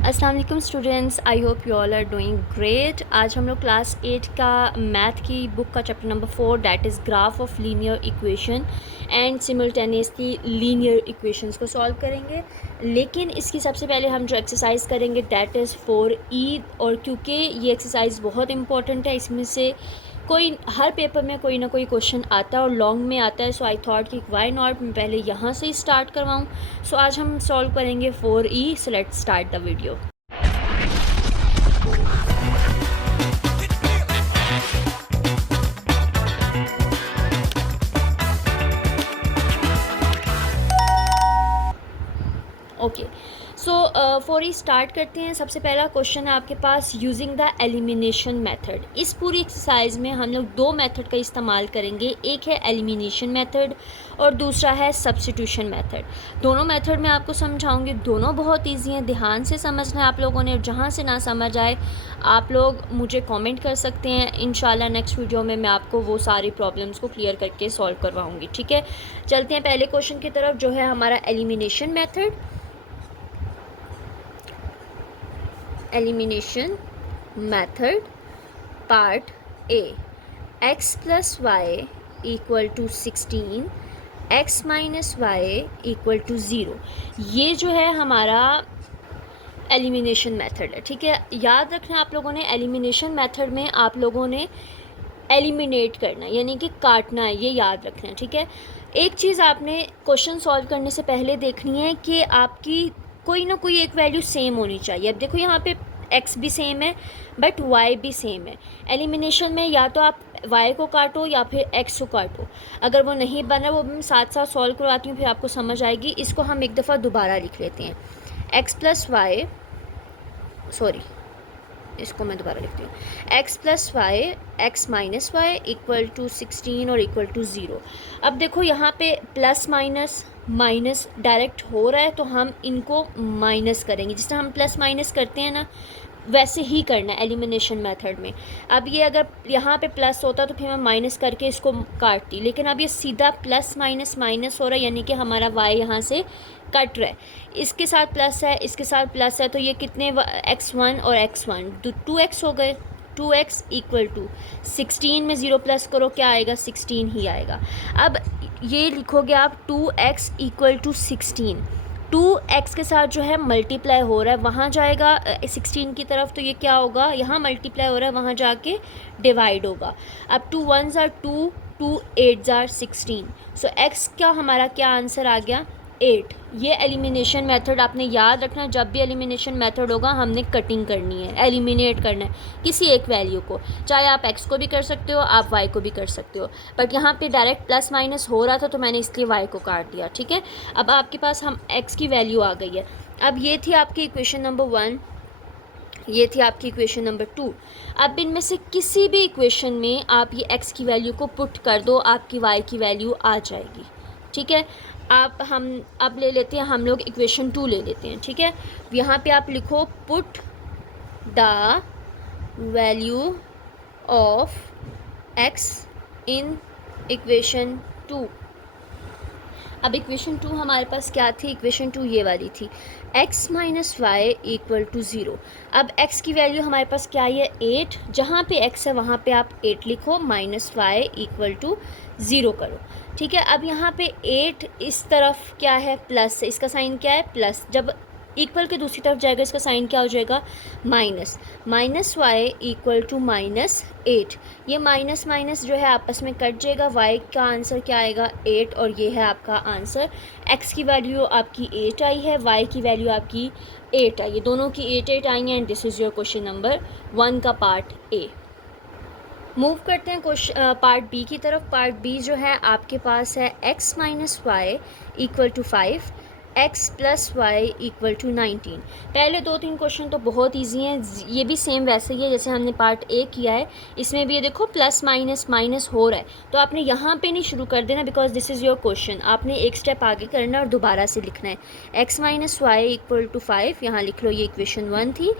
अस्सलाम वालेकुम students, I hope you all are doing great. आज हम लोग क्लास 8 का मैथ की बुक का chapter number 4 that is graph of linear equation and simultaneously linear equations को सॉल्व करेंगे। लेकिन इसकी सबसे पहले हम जो एक्सरसाइज करेंगे डैट इज़ 4E, और क्योंकि ये एक्सरसाइज बहुत इंपॉर्टेंट है, इसमें से कोई हर पेपर में कोई ना कोई क्वेश्चन आता है और लॉन्ग में आता है। सो आई थॉट कि वाई नॉट मैं पहले यहाँ से स्टार्ट करवाऊँ। सो आज हम सॉल्व करेंगे 4E। So let's start the video. Okay, so 4E start करते हैं। सबसे पहला क्वेश्चन है आपके पास, यूजिंग द एलिमिनेशन मेथड। इस पूरी एक्सरसाइज में हम लोग दो मेथड का इस्तेमाल करेंगे, एक है एलिमिनेशन मेथड और दूसरा है सब्स्टिट्यूशन मेथड। दोनों मेथड मैं आपको समझाऊंगी, दोनों बहुत इजी हैं, ध्यान से समझना है आप लोगों ने। जहाँ से ना समझ आए आप लोग मुझे कमेंट कर सकते हैं, इंशाल्लाह नेक्स्ट वीडियो में मैं आपको वो सारी प्रॉब्लम्स को क्लियर करके सॉल्व करवाऊँगी। ठीक है, चलते हैं पहले क्वेश्चन की तरफ जो है हमारा elimination method. Elimination method part A, x plus Y equal to 16, x minus Y equal to 0। ये जो है हमारा एलिमिनेशन मेथड है। ठीक है, याद रखना आप लोगों ने, एलिमिनेशन मेथड में आप लोगों ने एलिमिनेट करना है, यानी कि काटना है, ये याद रखना है। ठीक है, एक चीज़ आपने क्वेश्चन सॉल्व करने से पहले देखनी है कि आपकी कोई ना कोई एक वैल्यू सेम होनी चाहिए। अब देखो यहाँ पे x भी सेम है बट y भी सेम है। एलिमिनेशन में या तो आप y को काटो या फिर x को काटो। अगर वो नहीं बन रहा, वो मैं साथ साथ सॉल्व करवाती हूँ, फिर आपको समझ आएगी। इसको हम एक दफ़ा दोबारा लिख लेते हैं, x प्लस वाई, सॉरी इसको मैं दोबारा लिखती हूँ, x plus Y X minus Y equal to 16 और इक्वल टू 0। अब देखो यहाँ पे प्लस माइनस माइनस डायरेक्ट हो रहा है, तो हम इनको माइनस करेंगे। जिस तरह हम प्लस माइनस करते हैं ना, वैसे ही करना है एलिमिनेशन मेथड में। अब ये अगर यहाँ पे प्लस होता तो फिर मैं माइनस करके इसको काटती, लेकिन अब ये सीधा प्लस माइनस माइनस हो रहा है, यानी कि हमारा वाई यहाँ से कट रहा है। इसके साथ प्लस है, इसके साथ प्लस है, तो ये कितने x1 और x1 तो 2x हो गए। 2x इक्वल टू 16 में 0 प्लस करो, क्या आएगा? 16 ही आएगा। अब ये लिखोगे आप 2x इक्वल टू 16, 2x के साथ जो है मल्टीप्लाई हो रहा है, वहाँ जाएगा 16 की तरफ, तो ये क्या होगा? यहाँ मल्टीप्लाई हो रहा है, वहाँ जाके डिवाइड होगा। अब 2 1s are 2, 2 8s are 16। So x का हमारा क्या आंसर आ गया? 8। ये एलिमिनेशन मेथड आपने याद रखना, जब भी एलिमिनेशन मेथड होगा हमने कटिंग करनी है, एलिमिनेट करना है किसी एक वैल्यू को। चाहे आप x को भी कर सकते हो, आप y को भी कर सकते हो, बट यहाँ पे डायरेक्ट प्लस माइनस हो रहा था तो मैंने इसलिए y को काट दिया। ठीक है, अब आपके पास हम x की वैल्यू आ गई है। अब ये थी आपकी इक्वेशन नंबर 1, ये थी आपकी इक्वेशन नंबर 2। अब इनमें से किसी भी इक्वेशन में आप ये x की वैल्यू को पुट कर दो, आपकी y की वैल्यू आ जाएगी। ठीक है, आप हम अब ले लेते हैं, हम लोग इक्वेशन 2 ले लेते हैं। ठीक है, यहाँ पे आप लिखो put the value of x in equation 2। अब इक्वेशन 2 हमारे पास क्या थी? इक्वेशन 2 ये वाली थी, x minus Y equal to 0। अब x की वैल्यू हमारे पास क्या है? 8। जहाँ पे x है वहाँ पे आप 8 लिखो, माइनस वाई इक्वल टू 0 करो। ठीक है, अब यहाँ पे 8 इस तरफ क्या है? प्लस है, इसका साइन क्या है? प्लस। जब इक्वल के दूसरी तरफ जाएगा इसका साइन क्या हो जाएगा? Minus. Minus Y equal to minus 8। ये माइनस माइनस जो है आपस में कट जाएगा, y का आंसर क्या आएगा? 8, और ये है आपका आंसर। x की वैल्यू आपकी 8 आई है, y की वैल्यू आपकी 8 आई है, दोनों की 8 8 आई हैं, and this is your question number 1 का पार्ट ए। मूव करते हैं क्वेश्चन पार्ट बी की तरफ। पार्ट बी जो है आपके पास है x minus Y equal to 5, x plus Y equal to 19। पहले 2-3 क्वेश्चन तो बहुत इजी हैं, ये भी सेम वैसे ही है जैसे हमने पार्ट ए किया है। इसमें भी ये देखो प्लस माइनस माइनस हो रहा है, तो आपने यहाँ पे नहीं शुरू कर देना, because this is your question. आपने एक स्टेप आगे करना है और दोबारा से लिखना है। x minus Y equal to 5, यहाँ लिख लो, ये इक्वेशन 1 थी।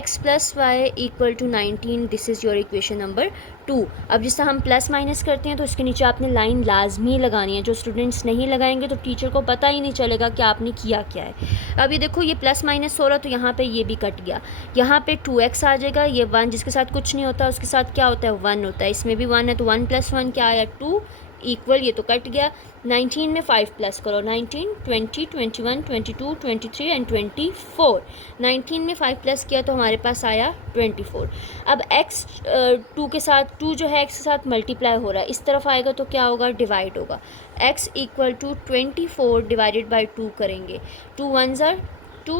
x plus Y equal to 19, this is your equation number 2। अब जिस तरह हम प्लस माइनस करते हैं तो इसके नीचे आपने लाइन लाजमी लगानी है। जो स्टूडेंट्स नहीं लगाएंगे तो टीचर को पता ही नहीं चलेगा कि आपने किया क्या है। अब ये देखो ये प्लस माइनस हो रहा है तो यहाँ पे ये भी कट गया, यहाँ पे 2x आ जाएगा, ये 1 जिसके साथ कुछ नहीं होता उसके साथ क्या होता है 1 होता है, इसमें भी 1 है तो 1 + 1 क्या आया 2 इक्वल, ये तो कट गया। 19 में 5 प्लस करो, 19 20 21 22 23 एंड 24। 19 में 5 प्लस किया तो हमारे पास आया 24। अब x 2 के साथ 2 जो है x के साथ मल्टीप्लाई हो रहा है, इस तरफ आएगा तो क्या होगा डिवाइड होगा, x equal to 24 divided by 2 करेंगे, 2 1 ज़ार 2,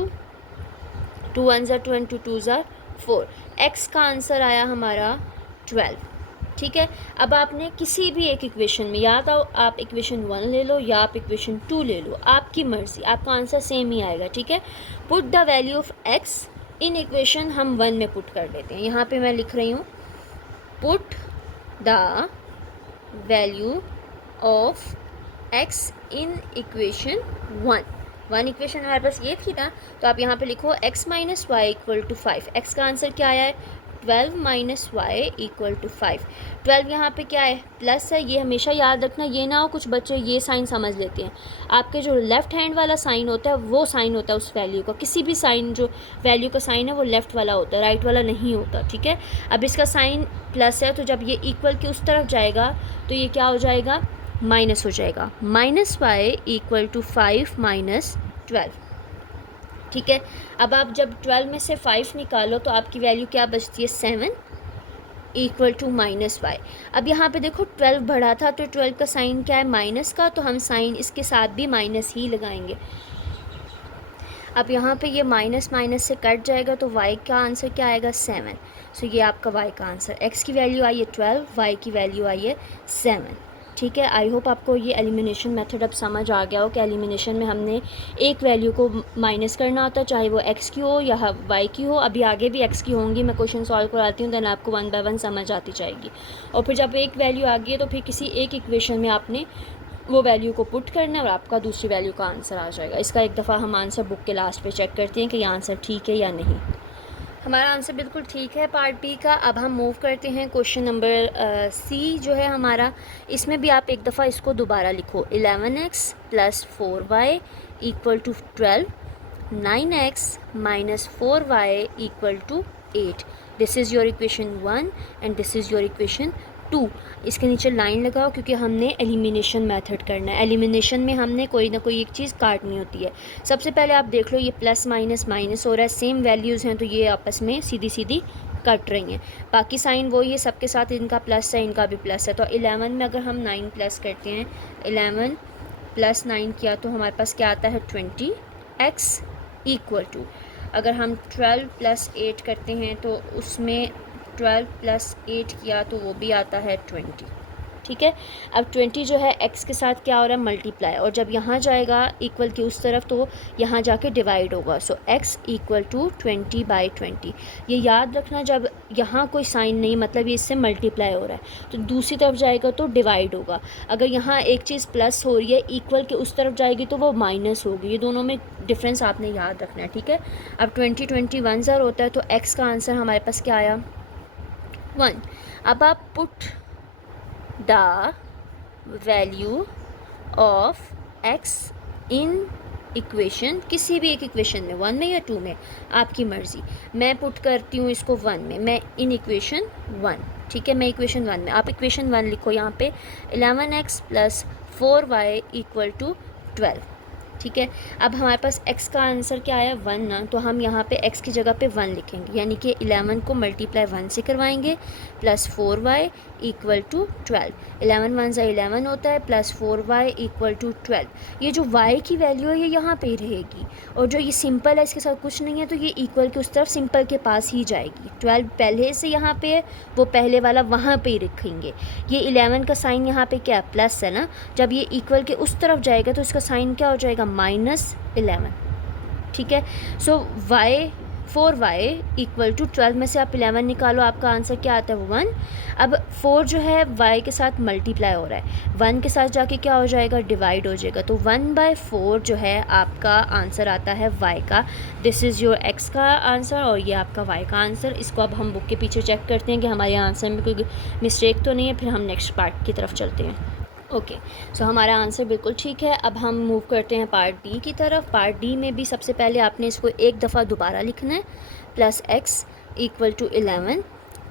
2 1 ज़ार 2 एंड 2 2 ज़ार 4। x का आंसर आया हमारा 12। ठीक है, अब आपने किसी भी एक इक्वेशन में, या तो आप इक्वेशन 1 ले लो या आप इक्वेशन 2 ले लो, आपकी मर्ज़ी, आपका आंसर सेम ही आएगा। ठीक है, put the value of x in equation हम 1 में पुट कर लेते हैं। यहाँ पे मैं लिख रही हूँ put the value of x in equation 1 equation हमारे पास ये थी ना, तो आप यहाँ पे लिखो x minus Y equal to 5। x का आंसर क्या आया है 12 माइनस वाई इक्वल टू 5। 12 यहाँ पे क्या है प्लस है, ये हमेशा याद रखना, ये ना हो कुछ बच्चे ये साइन समझ लेते हैं, आपके जो लेफ़्ट हैंड वाला साइन होता है वो साइन होता है उस वैल्यू का, किसी भी साइन जो वैल्यू का साइन है वो लेफ़्ट वाला होता है, राइट वाला नहीं होता। ठीक है, अब इसका साइन प्लस है तो जब ये इक्वल के उस तरफ जाएगा तो ये क्या हो जाएगा माइनस हो जाएगा, minus Y equal to 5 minus 12। ठीक है, अब आप जब 12 में से 5 निकालो तो आपकी वैल्यू क्या बचती है 7 इक्वल टू माइनस वाई। अब यहाँ पे देखो 12 बढ़ा था तो 12 का साइन क्या है माइनस का, तो हम साइन इसके साथ भी माइनस ही लगाएंगे। अब यहाँ पे ये माइनस माइनस से कट जाएगा तो y का आंसर क्या आएगा 7। सो ये आपका y का आंसर, x की वैल्यू आई है 12, y की वैल्यू आई है 7। ठीक है, आई होप आपको ये एलिमिनेशन मेथड अब समझ आ गया हो कि एलिमिनेशन में हमने एक वैल्यू को माइनस करना होता है, चाहे वो x की हो या y की हो। अभी आगे भी x की होंगी, मैं क्वेश्चन सॉल्व कराती हूँ, देन आपको 1 बाय 1 समझ आती जाएगी। और फिर जब एक वैल्यू आ गई है तो फिर किसी एक इक्वेशन में आपने वो वैल्यू को पुट करना है और आपका दूसरी वैल्यू का आंसर आ जाएगा। इसका एक दफ़ा हम आंसर बुक के लास्ट पे चेक करते हैं कि ये आंसर ठीक है या नहीं। हमारा आंसर बिल्कुल ठीक है पार्ट बी का। अब हम मूव करते हैं क्वेश्चन नंबर सी जो है हमारा, इसमें भी आप एक दफ़ा इसको दोबारा लिखो, 11x + 4y equal to 12, 9x - 4y equal to 8। This is your equation 1 and this is your equation 2। इसके नीचे लाइन लगाओ क्योंकि हमने एलिमिनेशन मेथड करना है। एलिमिनेशन में हमने कोई ना कोई एक चीज़ काटनी होती है। सबसे पहले आप देख लो ये प्लस माइनस माइनस हो रहा है, सेम वैल्यूज़ हैं तो ये आपस में सीधी सीधी कट रही हैं। बाकी साइन वही है, सबके साथ इनका प्लस है इनका भी प्लस है। तो 11 में अगर हम 9 प्लस करते हैं, 11 + 9 किया तो हमारे पास क्या आता है 20x इक्वल टू, अगर हम 12 + 8 करते हैं तो उसमें 12 + 8 किया तो वो भी आता है 20। ठीक है, अब 20 जो है x के साथ क्या हो रहा है मल्टीप्लाई, और जब यहाँ जाएगा इक्वल की उस तरफ तो यहाँ जाके डिवाइड होगा। सो x इक्वल टू 20/20। ये याद रखना, जब यहाँ कोई साइन नहीं मतलब ये इससे मल्टीप्लाई हो रहा है तो दूसरी तरफ जाएगा तो डिवाइड होगा। अगर यहाँ एक चीज़ प्लस हो रही है इक्वल के उस तरफ जाएगी तो वो माइनस होगी। ये दोनों में डिफरेंस आपने याद रखना है। ठीक है, अब 20 20 1 ज़र होता है तो x का आंसर हमारे पास क्या आया 1। अब आप put the value of x in equation, किसी भी एक इक्वेशन में 1 में या 2 में आपकी मर्ज़ी। मैं पुट करती हूँ इसको 1 में, मैं इन इक्वेशन 1। ठीक है, मैं इक्वेशन 1 में, आप इक्वेशन 1 लिखो यहाँ पे 11x + 4y इक्वल टू 12। ठीक है, अब हमारे पास x का आंसर क्या आया 1 ना, तो हम यहाँ पे x की जगह पे 1 लिखेंगे, यानी कि 11 को मल्टीप्लाई 1 से करवाएंगे + 4y इक्वल टू 12। 11 1 ज़ा 11 होता है + 4y इक्वल टू 12। ये जो y की वैल्यू है ये यहाँ पे ही रहेगी, और जो ये सिंपल है इसके साथ कुछ नहीं है तो ये इक्वल के उस तरफ सिंपल के पास ही जाएगी। 12 पहले से यहाँ पे है, वो पहले वाला वहाँ पे ही रखेंगे। ये 11 का साइन यहाँ पे क्या प्लस है ना, जब ये इक्वल के उस तरफ जाएगा तो इसका साइन क्या हो जाएगा -11। ठीक है, सो 4y इक्वल टू 12 में से आप 11 निकालो, आपका आंसर क्या आता है 1। अब 4 जो है y के साथ मल्टीप्लाई हो रहा है, 1 के साथ जाके क्या हो जाएगा डिवाइड हो जाएगा, तो 1/4 जो है आपका आंसर आता है y का। दिस इज़ योर x का आंसर और ये आपका y का आंसर। इसको अब हम बुक के पीछे चेक करते हैं कि हमारे आंसर में कोई मिस्टेक तो नहीं है, फिर हम नेक्स्ट पार्ट की तरफ चलते हैं। ओके, सो हमारा आंसर बिल्कुल ठीक है। अब हम मूव करते हैं पार्ट डी की तरफ। पार्ट डी में भी सबसे पहले आपने इसको एक दफ़ा दोबारा लिखना है। Plus X equal to 11,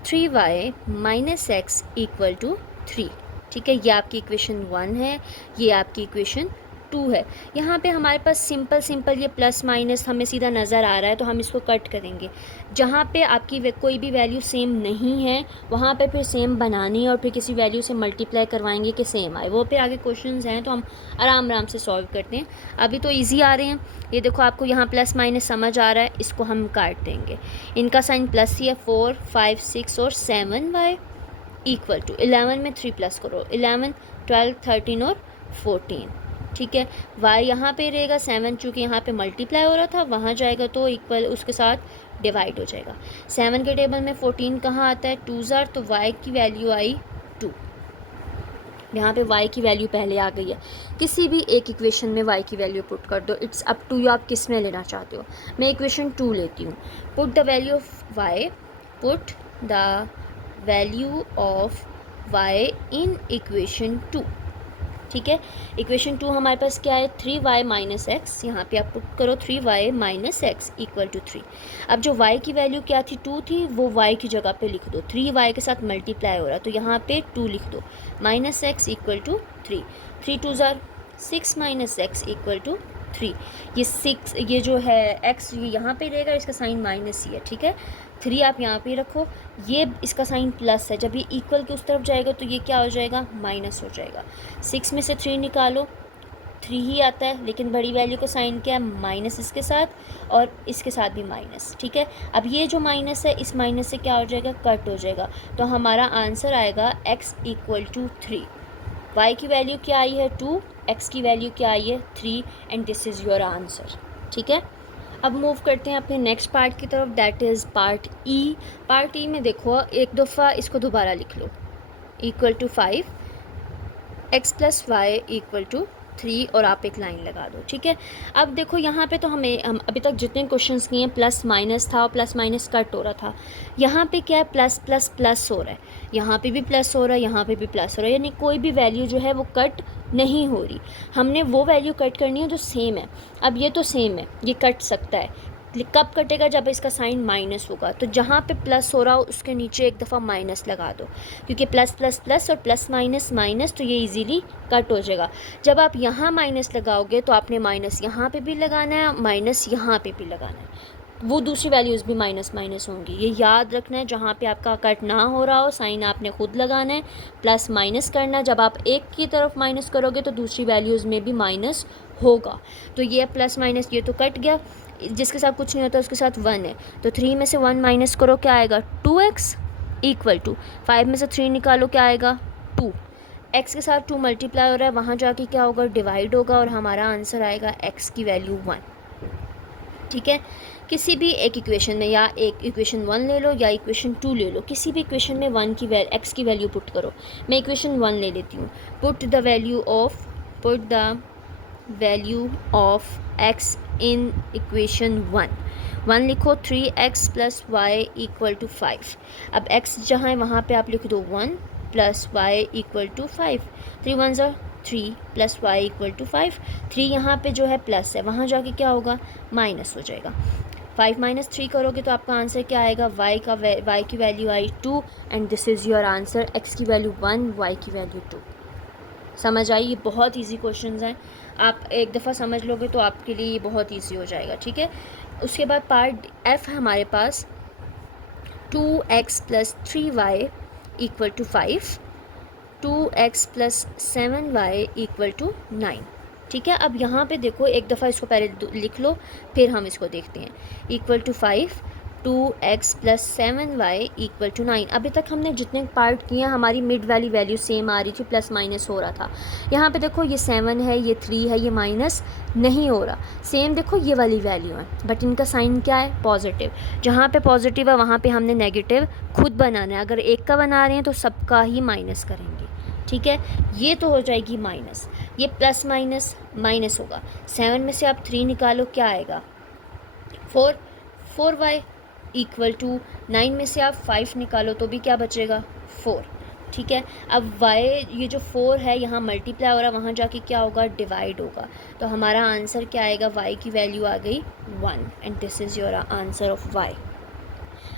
3y minus X equal to 3। ठीक है, ये आपकी इक्वेशन 1 है, ये आपकी इक्वेशन 2 है। यहाँ पे हमारे पास सिंपल ये प्लस माइनस हमें सीधा नज़र आ रहा है, तो हम इसको कट करेंगे। जहाँ पे आपकी कोई भी वैल्यू सेम नहीं है वहाँ पे फिर सेम बनानी है और फिर किसी वैल्यू से मल्टीप्लाई करवाएंगे कि सेम आए। वो फिर आगे क्वेश्चंस हैं तो हम आराम से सॉल्व करते हैं। अभी तो ईजी आ रहे हैं। ये देखो आपको यहाँ प्लस माइनस समझ आ रहा है, इसको हम काट देंगे। इनका साइन प्लस ही है। 4, 5, 6 और 7y इक्वल टू 11 में 3 प्लस करो, 11, 12, 13 और 14। ठीक है, y यहाँ पे रहेगा 7, चूँकि यहाँ पे मल्टीप्लाई हो रहा था, वहाँ जाएगा तो इक्वल उसके साथ डिवाइड हो जाएगा। 7 के टेबल में 14 कहाँ आता है, 2 ज़ार, तो y की वैल्यू आई 2। यहाँ पे y की वैल्यू पहले आ गई है। किसी भी एक इक्वेशन में y की वैल्यू पुट कर दो, इट्स अप टू यू आप किस में लेना चाहते हो। मैं इक्वेशन 2 लेती हूँ। Put the value of y, put the value of y in equation 2। ठीक है, इक्वेशन 2 हमारे पास क्या है, 3y माइनस एक्स। यहाँ पे आप पुट करो 3y minus X equal to 3। अब जो y की वैल्यू क्या थी, 2 थी, वो y की जगह पे लिख दो। 3y के साथ मल्टीप्लाई हो रहा है तो यहाँ पे 2 लिख दो। माइनस एक्स इक्वल टू 3, 3 2 ज़ार 6 माइनस एक्स इक्वल टू 3। ये 6, ये जो है x ये यहाँ पे रहेगा, इसका साइन माइनस ही है। ठीक है, 3 आप यहाँ पे रखो, ये इसका साइन प्लस है। जब ये इक्वल के उस तरफ जाएगा तो ये क्या हो जाएगा, माइनस हो जाएगा। 6 में से 3 निकालो, 3 ही आता है, लेकिन बड़ी वैल्यू का साइन क्या है, माइनस इसके साथ और इसके साथ भी माइनस। ठीक है, अब ये जो माइनस है इस माइनस से क्या हो जाएगा, कट हो जाएगा। तो हमारा आंसर आएगा x इक्वल टू 3। y की वैल्यू क्या आई है 2, x की वैल्यू क्या आई है 3 and this is your answer. ठीक है, अब मूव करते हैं अपने नेक्स्ट पार्ट की तरफ, that is part E. Part E में देखो, एक दफ़ा इसको दोबारा लिख लो। Equal to 5, X plus Y equal to 3 और आप एक लाइन लगा दो। ठीक है, अब देखो यहाँ पे तो हम अभी तक जितने क्वेश्चंस किए हैं प्लस माइनस था और प्लस माइनस कट हो रहा था। यहाँ पे क्या है, प्लस प्लस प्लस हो रहा है, यहाँ पे भी प्लस हो रहा है, यहाँ पे भी प्लस हो रहा है, यानी कोई भी वैल्यू जो है वो कट नहीं हो रही। हमने वो वैल्यू कट करनी है जो सेम है। अब ये तो सेम है, ये कट सकता है। कब कटेगा, जब इसका साइन माइनस होगा। तो जहाँ पे प्लस हो रहा हो उसके नीचे एक दफ़ा माइनस लगा दो, क्योंकि प्लस प्लस प्लस और प्लस माइनस माइनस, तो ये इजीली कट हो जाएगा। जब आप यहाँ माइनस लगाओगे तो आपने माइनस यहाँ पे भी लगाना है, माइनस यहाँ पे भी लगाना है, वो दूसरी वैल्यूज़ भी माइनस माइनस होंगी। ये याद रखना है, जहाँ पे आपका कट ना हो रहा हो साइन आपने खुद लगाना है, प्लस माइनस करना है। जब आप एक की तरफ माइनस करोगे तो दूसरी वैल्यूज़ में भी माइनस होगा। तो ये प्लस माइनस, ये तो कट गया, जिसके साथ कुछ नहीं होता उसके साथ 1 है। तो 3 में से 1 माइनस करो, क्या आएगा 2x इक्वल टू 5 में से 3 निकालो, क्या आएगा 2। x के साथ 2 मल्टीप्लाई हो रहा है, वहाँ जाके क्या होगा, डिवाइड होगा और हमारा आंसर आएगा x की वैल्यू 1। ठीक है, किसी भी एक इक्वेशन में, या एक इक्वेशन 1 ले लो या इक्वेशन 2 ले लो, किसी भी इक्वेशन में x की वैल्यू पुट करो। मैं इक्वेशन 1 ले लेती हूँ। Put the value of x in equation 1 लिखो। 3x plus Y equal to 5। अब x जहाँ है वहाँ पे आप लिख दो 1 प्लस वाई इक्वल टू 5। 3 1 ज़ा 3 प्लस वाई इक्वल टू 5। 3 यहाँ पे जो है प्लस है, वहाँ जाके क्या होगा, माइनस हो जाएगा। 5 माइनस 3 करोगे तो आपका आंसर क्या आएगा, y की value I 2 and this is your answer. x की वैल्यू 1, y की वैल्यू 2। समझ आई, ये बहुत इजी क्वेश्चंस हैं। आप एक दफ़ा समझ लोगे तो आपके लिए ये बहुत इजी हो जाएगा। ठीक है, उसके बाद पार्ट एफ है हमारे पास। 2x plus 3y equal to 5, 2x plus 7y equal to 9। ठीक है, अब यहाँ पे देखो, एक दफ़ा इसको पहले लिख लो फिर हम इसको देखते हैं। Equal to 5, 2x plus 7y equal to 9। अभी तक हमने जितने पार्ट किए हैं हमारी मिड वाली वैल्यू सेम आ रही थी, प्लस माइनस हो रहा था। यहाँ पे देखो, ये 7 है, ये 3 है, ये माइनस नहीं हो रहा। सेम देखो ये वाली वैल्यू है, बट इनका साइन क्या है, पॉजिटिव। जहाँ पे पॉजिटिव है वहाँ पे हमने नेगेटिव खुद बनाना है। अगर एक का बना रहे हैं तो सबका ही माइनस करेंगे। ठीक है, ये तो हो जाएगी माइनस, ये प्लस माइनस माइनस होगा। 7 में से आप 3 निकालो, क्या आएगा 4y इक्वल टू 9 में से आप 5 निकालो तो भी क्या बचेगा 4। ठीक है। अब y ये जो 4 है यहाँ मल्टीप्लाई हो रहा है, वहाँ जाके क्या होगा, डिवाइड होगा। तो हमारा आंसर क्या आएगा, y की वैल्यू आ गई 1 and this is your answer of y।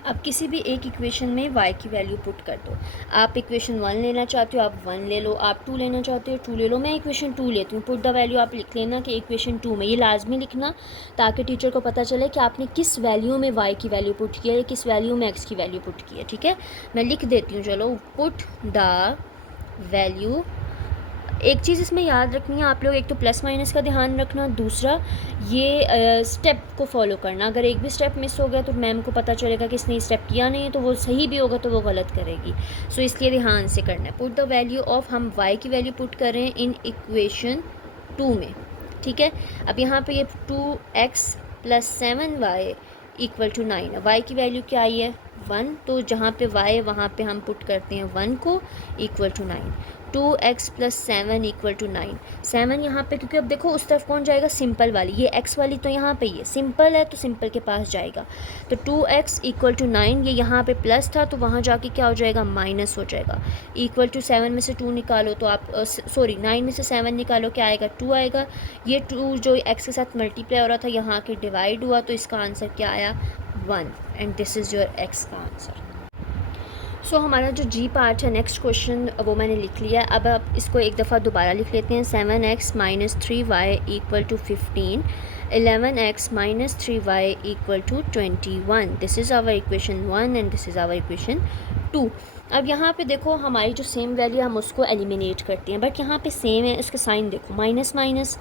अब किसी भी एक इक्वेशन में y की वैल्यू पुट कर दो। आप इक्वेशन 1 लेना चाहते हो, आप 1 ले लो, आप 2 लेना चाहते हो 2 ले लो, मैं इक्वेशन 2 लेती हूँ। पुट द वैल्यू आप लिख लेना कि इक्वेशन 2 में, ये लाजमी लिखना ताकि टीचर को पता चले कि आपने किस वैल्यू में y की वैल्यू पुट किया है, किस वैल्यू में x की वैल्यू पुट की है। ठीक है, मैं लिख देती हूँ, चलो। पुट द वैल्यू, एक चीज़ इसमें याद रखनी है आप लोग, एक तो प्लस माइनस का ध्यान रखना, दूसरा ये स्टेप को फॉलो करना। अगर एक भी स्टेप मिस हो गया तो मैम को पता चलेगा कि इसने स्टेप किया नहीं है, तो वो सही भी होगा तो वो गलत करेगी। सो इसलिए ध्यान से करना है। पुट द वैल्यू ऑफ, हम y की वैल्यू पुट कर रहे हैं इन इक्वेशन 2 में। ठीक है, अब यहाँ पे ये 2x + 7y = 9 है। y की वैल्यू क्या आई है, 1, तो जहाँ पे y है वहाँ पे हम पुट करते हैं 1 को = 9। 2x + 7 = 9। 7 यहाँ पे, क्योंकि अब देखो उस तरफ कौन जाएगा, सिंपल वाली, ये x वाली तो यहाँ पे ही है, सिंपल है तो सिंपल के पास जाएगा। तो 2x = 9, ये यहाँ पे प्लस था तो वहाँ जाके क्या हो जाएगा, माइनस हो जाएगा। = 7 में से 2 निकालो तो आप सॉरी 9 में से 7 निकालो, क्या आएगा, 2 आएगा। ये 2 जो x के साथ मल्टीप्लाई हो रहा था यहाँ के डिवाइड हुआ, तो इसका आंसर क्या आया, 1 and this is your x का आंसर। सो हमारा जो जी पार्ट है, नेक्स्ट क्वेश्चन वो मैंने लिख लिया। अब आप इसको एक दफ़ा दोबारा लिख लेते हैं। 7x - 3y = 15, 11x - 3y = 21। This is our equation 1 and this is our equation 2। अब यहाँ पे देखो हमारी जो सेम वैल्यू हम उसको एलिमिनेट करते हैं, बट यहाँ पे सेम है, इसका साइन देखो, माइनस माइनस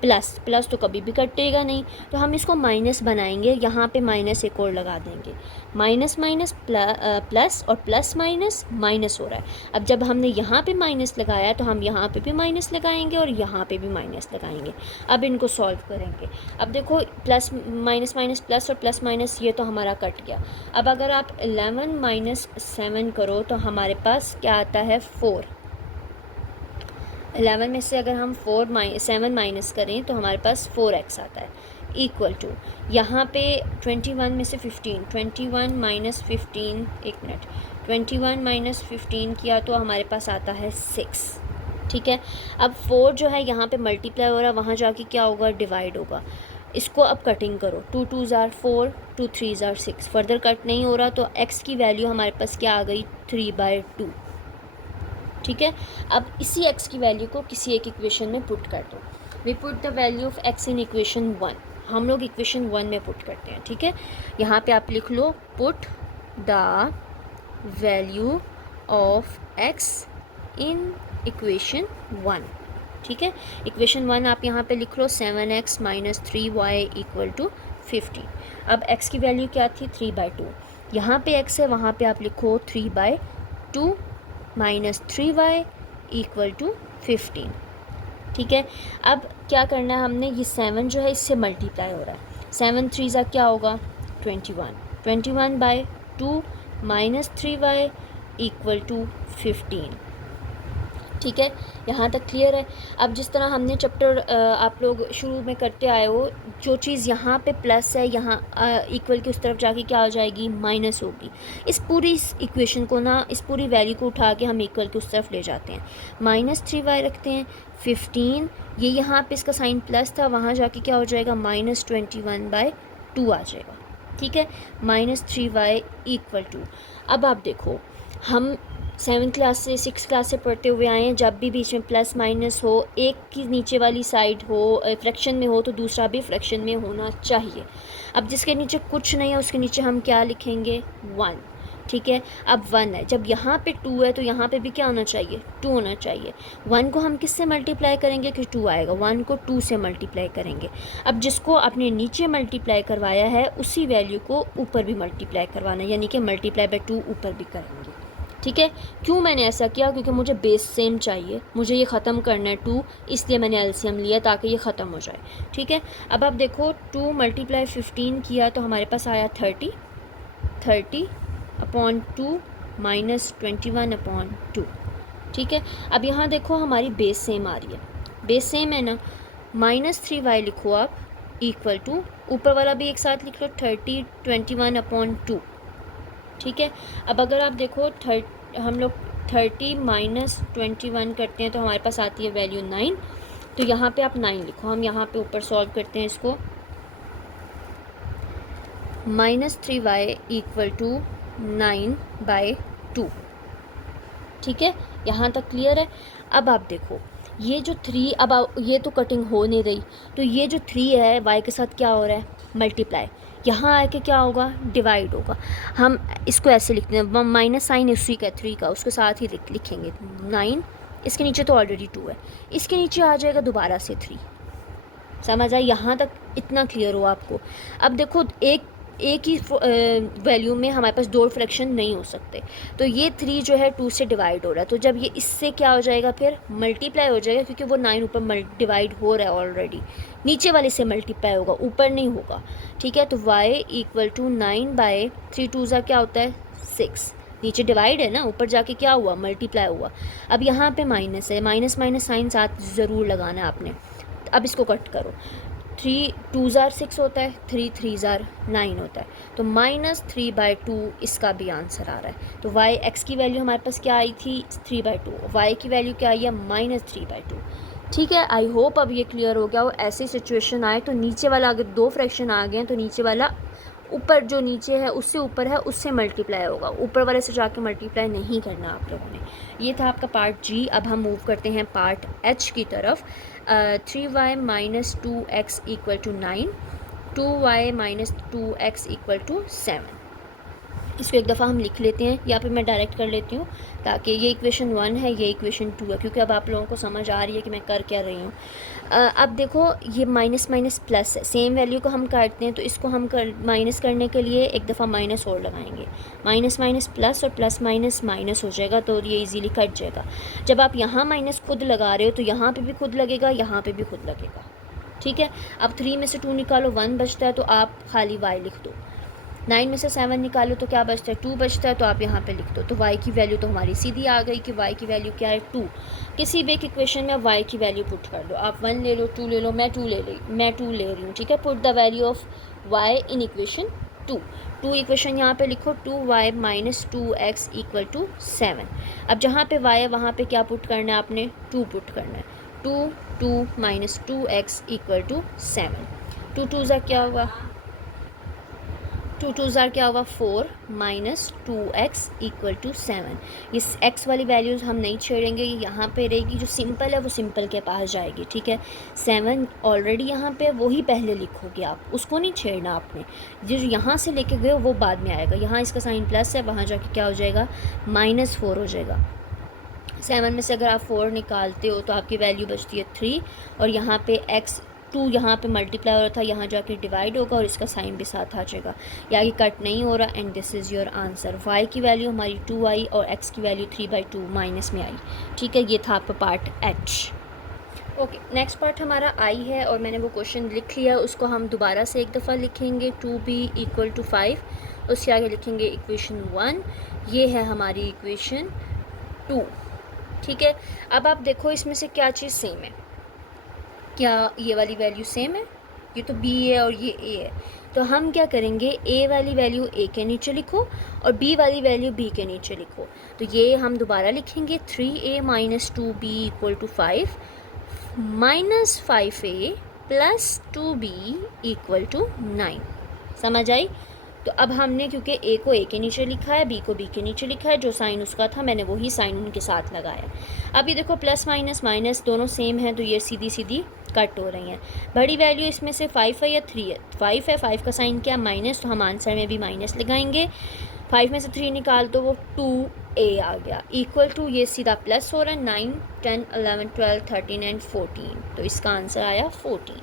प्लस, प्लस तो कभी भी कटेगा नहीं, तो हम इसको माइनस बनाएंगे, यहाँ पे माइनस एक और लगा देंगे। माइनस माइनस प्लस और प्लस माइनस माइनस हो रहा है। अब जब हमने यहाँ पे माइनस लगाया तो हम यहाँ पे भी माइनस लगाएंगे और यहाँ पे भी माइनस लगाएंगे। अब इनको सॉल्व करेंगे। अब देखो प्लस माइनस माइनस प्लस और प्लस माइनस, ये तो हमारा कट गया। अब अगर आप 11 - 7 करो तो हमारे पास क्या आता है, 4। 11 में से अगर हम 7 माइनस करें तो हमारे पास 4x आता है, इक्वल टू यहाँ पे 21 में से 15, 21 - 15, एक मिनट, 21 - 15 किया तो हमारे पास आता है 6। ठीक है, अब 4 जो है यहाँ पे मल्टीप्लाई हो रहा है, वहाँ जाके क्या होगा, डिवाइड होगा। इसको अब कटिंग करो, 2 2 ज़ार 4, 2 3 ज़ार 6, फर्दर कट नहीं हो रहा, तो x की वैल्यू हमारे पास क्या आ गई, 3/2। ठीक है, अब इसी x की वैल्यू को किसी एक इक्वेशन में पुट कर दो। We put the value of x in equation 1, हम लोग इक्वेशन 1 में पुट करते हैं। ठीक है, यहाँ पे आप लिख लो, put the value of x in equation 1। ठीक है, इक्वेशन 1 आप यहाँ पे लिख लो, 7x - 3y = 15। अब x की वैल्यू क्या थी, 3/2, यहाँ पे x है, वहाँ पे आप लिखो 3/2 - 3y = 15। ठीक है, अब क्या करना है हमने, ये 7 जो है इससे मल्टीप्लाई हो रहा है, 7 3 ज़ा क्या होगा, 21, 21/2 - 3y = 15। ठीक है, यहाँ तक क्लियर है। अब जिस तरह हमने चैप्टर आप लोग शुरू में करते आए हो, जो चीज़ यहाँ पे प्लस है, यहाँ इक्वल की उस तरफ जाके क्या हो जाएगी, माइनस होगी। इस पूरी इक्वेशन को ना, इस पूरी वैल्यू को उठा के हम इक्वल की उस तरफ ले जाते हैं। -3y रखते हैं, 15, ये यहाँ पे इसका साइन प्लस था, वहाँ जाके क्या हो जाएगा, -21/2 आ जाएगा। ठीक है, -3y = 2। अब आप देखो, हम 7 क्लास से 6 क्लास से पढ़ते हुए आए हैं, जब भी बीच में प्लस माइनस हो, एक की नीचे वाली साइड हो फ्रैक्शन में हो तो दूसरा भी फ्रैक्शन में होना चाहिए। अब जिसके नीचे कुछ नहीं है उसके नीचे हम क्या लिखेंगे, 1। ठीक है, अब 1 है, जब यहाँ पे 2 है तो यहाँ पे भी क्या होना चाहिए, 2 होना चाहिए। 1 को हम किससे मल्टीप्लाई करेंगे कि 2 आएगा, 1 को 2 से मल्टीप्लाई करेंगे। अब जिसको आपने नीचे मल्टीप्लाई करवाया है उसी वैल्यू को ऊपर भी मल्टीप्लाई करवाना है, यानी कि ×2 ऊपर भी करेंगे। ठीक है, क्यों मैंने ऐसा किया, क्योंकि मुझे बेस सेम चाहिए, मुझे ये ख़त्म करना है 2, इसलिए मैंने एलसीएम लिया ताकि ये ख़त्म हो जाए। ठीक है, अब आप देखो 2 × 15 किया तो हमारे पास आया 30, 30/2 - 21/2। ठीक है, अब यहाँ देखो हमारी बेस सेम आ रही है, बेस सेम है ना, -3y लिखो आप, = ऊपर वाला भी एक साथ लिख लो, 30 21/2। ठीक है, अब अगर आप देखो हम लोग 30 माइनस 21 करते हैं तो हमारे पास आती है वैल्यू 9। तो यहाँ पे आप 9 लिखो। हम यहाँ पे ऊपर सॉल्व करते हैं इसको। -3y equal to 9/2। ठीक है, यहाँ तक क्लियर है। अब आप देखो ये जो 3, अब ये तो कटिंग हो नहीं रही, तो ये जो 3 है y के साथ क्या हो रहा है, मल्टीप्लाई। यहाँ आके क्या होगा, डिवाइड होगा। हम इसको ऐसे लिखते हैं, माइनस साइन उसी का 3 का, उसके साथ ही लिखेंगे 9। इसके नीचे तो ऑलरेडी 2 है, इसके नीचे आ जाएगा दोबारा से 3। समझ आए, यहाँ तक इतना क्लियर हो आपको। अब देखो एक ही वैल्यू में हमारे पास 2 फ्रैक्शन नहीं हो सकते, तो ये 3 जो है 2 से डिवाइड हो रहा है, तो जब ये इससे क्या हो जाएगा, फिर मल्टीप्लाई हो जाएगा, क्योंकि वो 9 ऊपर डिवाइड हो रहा है ऑलरेडी। नीचे वाले से मल्टीप्लाई होगा, ऊपर नहीं होगा। ठीक है, तो y इक्वल टू 9/3, 2 ज़ा क्या होता है 6। नीचे डिवाइड है ना, ऊपर जाके क्या हुआ, मल्टीप्लाई हुआ। अब यहाँ पे माइनस है, माइनस माइनस साइन साथ ज़रूर लगाना है आपने। अब इसको कट करो, 3 2 ज़ार 6 होता है, 3 3 ज़ार 9 होता है, तो -3/2 इसका भी आंसर आ रहा है। तो y x की वैल्यू हमारे पास क्या आई थी, 3/2, y की वैल्यू क्या आई है, -3/2। ठीक है, आई होप अब ये क्लियर हो गया हो। ऐसी सिचुएशन आए तो नीचे वाला अगर 2 फ्रैक्शन आ गए हैं तो नीचे वाला ऊपर जो नीचे है उससे ऊपर है उससे मल्टीप्लाई होगा, ऊपर वाले से जाके मल्टीप्लाई नहीं करना आप लोगों ने। ये था आपका पार्ट जी। अब हम मूव करते हैं पार्ट एच की तरफ। 3y - 2x equal to 9, 2y - 2x equal to 7। इसको एक दफ़ा हम लिख लेते हैं, या फिर मैं डायरेक्ट कर लेती हूँ, ताकि ये इक्वेशन 1 है, ये इक्वेशन 2 है, क्योंकि अब आप लोगों को समझ आ रही है कि मैं कर क्या रही हूँ। अब देखो ये माइनस माइनस प्लस है, सेम वैल्यू को हम काटते हैं, तो इसको हम माइनस करने के लिए एक दफ़ा माइनस और लगाएंगे। माइनस माइनस प्लस और प्लस माइनस माइनस हो जाएगा, तो ये इजीली कट जाएगा। जब आप यहाँ माइनस खुद लगा रहे हो तो यहाँ पे भी खुद लगेगा, यहाँ पे भी खुद लगेगा। ठीक है, अब 3 में से 2 निकालो, 1 बचता है, तो आप खाली y लिख दो। 9 में से 7 निकालो तो क्या बचता है, 2 बचता है, तो आप यहाँ पे लिख दो। तो y की वैल्यू तो हमारी सीधी आ गई कि y की वैल्यू क्या है, 2। किसी भी एक इक्वेशन में y की वैल्यू पुट कर दो, आप 1 ले लो, 2 ले लो, मैं 2 ले रही हूँ। ठीक है, put the value of y in equation 2 equation यहाँ पे लिखो, 2y - 2x इक्वल टू 7। अब जहाँ पे y है वहाँ पे क्या पुट करना है आपने, 2 पुट करना है। 2 - 2x इक्वल टू 7। 2 2 ज़ा क्या हुआ, 2 2 ज़ार क्या होगा, 4 - 2x इक्वल टू 7। इस x वाली वैल्यूज़ हम नहीं छेड़ेंगे, ये यहाँ पे रहेगी। जो सिंपल है वो सिंपल के पास जाएगी। ठीक है, 7 ऑलरेडी यहाँ पे वही पहले लिखोगे आप, उसको नहीं छेड़ना आपने। जो यहाँ से लेके गए वो बाद में आएगा। यहाँ इसका साइन प्लस है, वहाँ जाके क्या हो जाएगा, -4 हो जाएगा। 7 में से अगर आप 4 निकालते हो तो आपकी वैल्यू बचती है 3, और यहाँ पे x 2 यहाँ पे मल्टीप्लाई हो रहा था, यहाँ जाके डिवाइड होगा और इसका साइन भी साथ आ जाएगा। यहाँ कट नहीं हो रहा, and this is your answer. y की वैल्यू हमारी 2 आई और x की वैल्यू 3/2 माइनस में आई। ठीक है, ये था आपका part h। Okay, next part हमारा आई है, और मैंने वो क्वेश्चन लिख लिया, उसको हम दोबारा से एक दफ़ा लिखेंगे। 2b इक्वल टू 5, उसके आगे लिखेंगे इक्वेशन 1। ये है हमारी इक्वेशन 2। ठीक है, अब आप देखो इसमें से क्या चीज़ सेम है, क्या ये वाली वैल्यू सेम है, ये तो b है और ये a है। तो हम क्या करेंगे, a वाली वैल्यू a के नीचे लिखो और b वाली वैल्यू b के नीचे लिखो। तो ये हम दोबारा लिखेंगे, 3a - 2b equal to 5 - 5a + 2b equal to 9। समझ आई। तो अब हमने क्योंकि a को a के नीचे लिखा है, b को b के नीचे लिखा है, जो साइन उसका था मैंने वही साइन उनके साथ लगाया। अब ये देखो प्लस माइनस माइनस दोनों सेम हैं, तो ये सीधी सीधी कट हो रही हैं। बड़ी वैल्यू इसमें से 5 है या 3 है, 5 है, 5 का साइन क्या, माइनस, तो हम आंसर में भी माइनस लगाएंगे। 5 में से 3 निकाल दो, वो 2a आ गया, इक्वल टू ये सीधा प्लस हो रहा है, 9 10 11 12 13 एंड 14, तो इसका आंसर आया 14।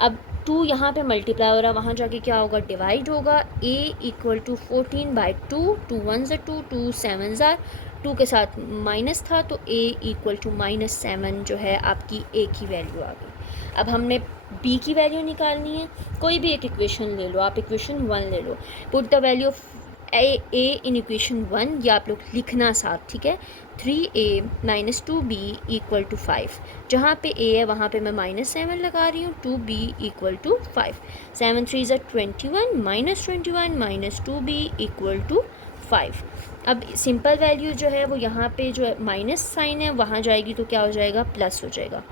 अब 2 यहाँ पे मल्टीप्लाई हो रहा है, वहाँ जाके क्या होगा, डिवाइड होगा। a इक्वल टू 14/2, 2 1 ज़ा 2, 2 7 ज़ार 2 के साथ माइनस था, तो a इक्वल टू -7 जो है आपकी a की वैल्यू आ गई। अब हमने b की वैल्यू निकालनी है। कोई भी एक इक्वेशन ले लो, आप इक्वेशन 1 ले लो, put the value of a in equation 1, ये आप लोग लिखना साथ। ठीक है, 3a - 2b इक्वल टू 5। जहाँ पे a है वहाँ पे मैं -7 लगा रही हूँ, 2b इक्वल टू 5। 7 3 ज़ा 21 -21 - 2b इक्वल टू 5। अब सिंपल वैल्यू जो है वो यहाँ पे जो माइनस साइन है वहाँ जाएगी तो क्या हो जाएगा, प्लस हो जाएगा।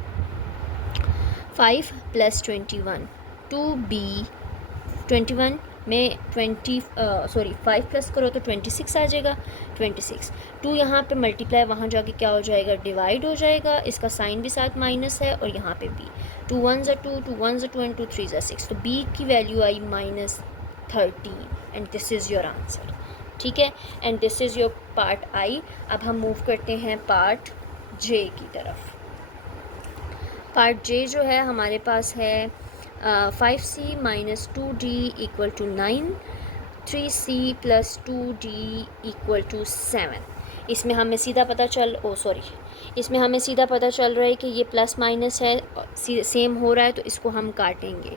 5 + 21 2b, 21 में 5 प्लस करो तो 26 आ जाएगा। 26 2 यहाँ पे मल्टीप्लाई, वहाँ जाके क्या हो जाएगा, डिवाइड हो जाएगा। इसका साइन भी साथ माइनस है और यहाँ पे b, 2 1 ज़ा 2, 2 1 ज़ा 2 एंड 2 3 ज़ा 6, तो b की value I -13 and this is your answer. ठीक है, and this is your part आई। अब हम मूव करते हैं पार्ट जे की तरफ। पार्ट जे जो है हमारे पास है 5c - 2d = 9, 3c + 2d = 7। इसमें हमें सीधा पता चल रहा है कि ये प्लस माइनस है, सेम हो रहा है, तो इसको हम काटेंगे,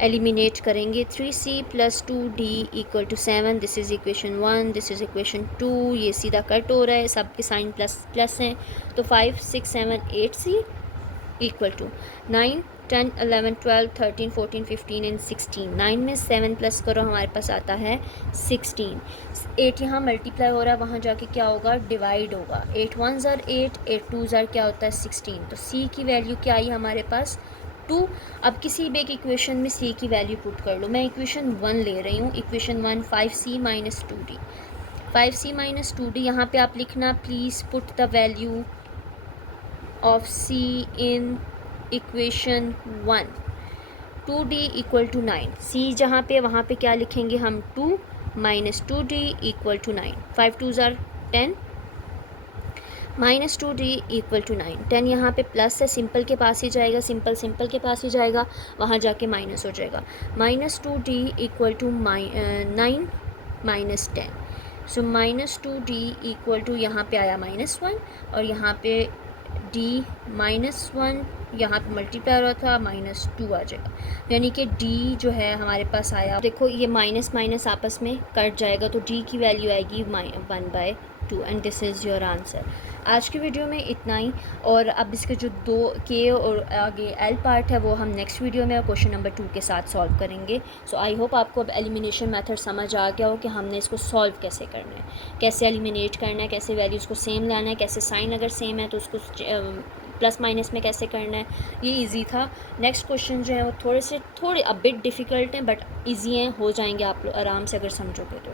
एलिमिनेट करेंगे। 3c + 2d = 7, this is equation 1, this is equation 2, ये सीधा कट हो रहा है, सबके साइन प्लस प्लस हैं, तो 5 6 7 8c = 9 10 11 12 13 14 15 एंड 16। 9 में 7 प्लस करो, हमारे पास आता है 16। 8 यहाँ मल्टीप्लाई हो रहा है, वहाँ जाके क्या होगा, डिवाइड होगा। 8 1 ज़ार 8, 8 2 ज़ार क्या होता है 16, तो c की वैल्यू क्या आई हमारे पास 2। अब किसी भी एक इक्वेशन में c की वैल्यू पुट कर लो। मैं इक्वेशन 1 ले रही हूँ। Equation 1 5c - 2d, 5c - 2d यहाँ पे आप लिखना, please put the value of c in equation 1, 2d = 9। c जहाँ पे वहाँ पे क्या लिखेंगे हम, 2 - 2d = 9, 5 2 ज़ार 10 -2d = 9। 10 यहाँ पे प्लस है, सिंपल के पास ही जाएगा, सिंपल के पास ही जाएगा, वहाँ जाके माइनस हो जाएगा। -2d = 9 - 10, सो -2d = यहाँ पे आया -1 और यहाँ पे d -1 यहाँ पे मल्टीप्लाई हो रहा था, -2 आ जाएगा, यानी कि d जो है हमारे पास आया। देखो ये माइनस माइनस आपस में कट जाएगा, तो d की वैल्यू आएगी 1/2 and this is your answer. आज की वीडियो में इतना ही, और अब इसके जो 2 के और आगे एल पार्ट है वो हम नेक्स्ट वीडियो में क्वेश्चन नंबर 2 के साथ सॉल्व करेंगे। सो आई होप आपको अब एलिमिनेशन मेथड समझ आ गया हो कि हमने इसको सॉल्व कैसे करना है, कैसे एलिमिनेट करना है, कैसे वैल्यूज़ को सेम लाना है, कैसे साइन अगर सेम है तो उसको प्लस माइनस में कैसे करना है। ये इजी था। नेक्स्ट क्वेश्चन जो है वो थोड़े अ बिट डिफ़िकल्ट हैं बट इजी हैं, हो जाएंगे आप लोग आराम से अगर समझोगे तो।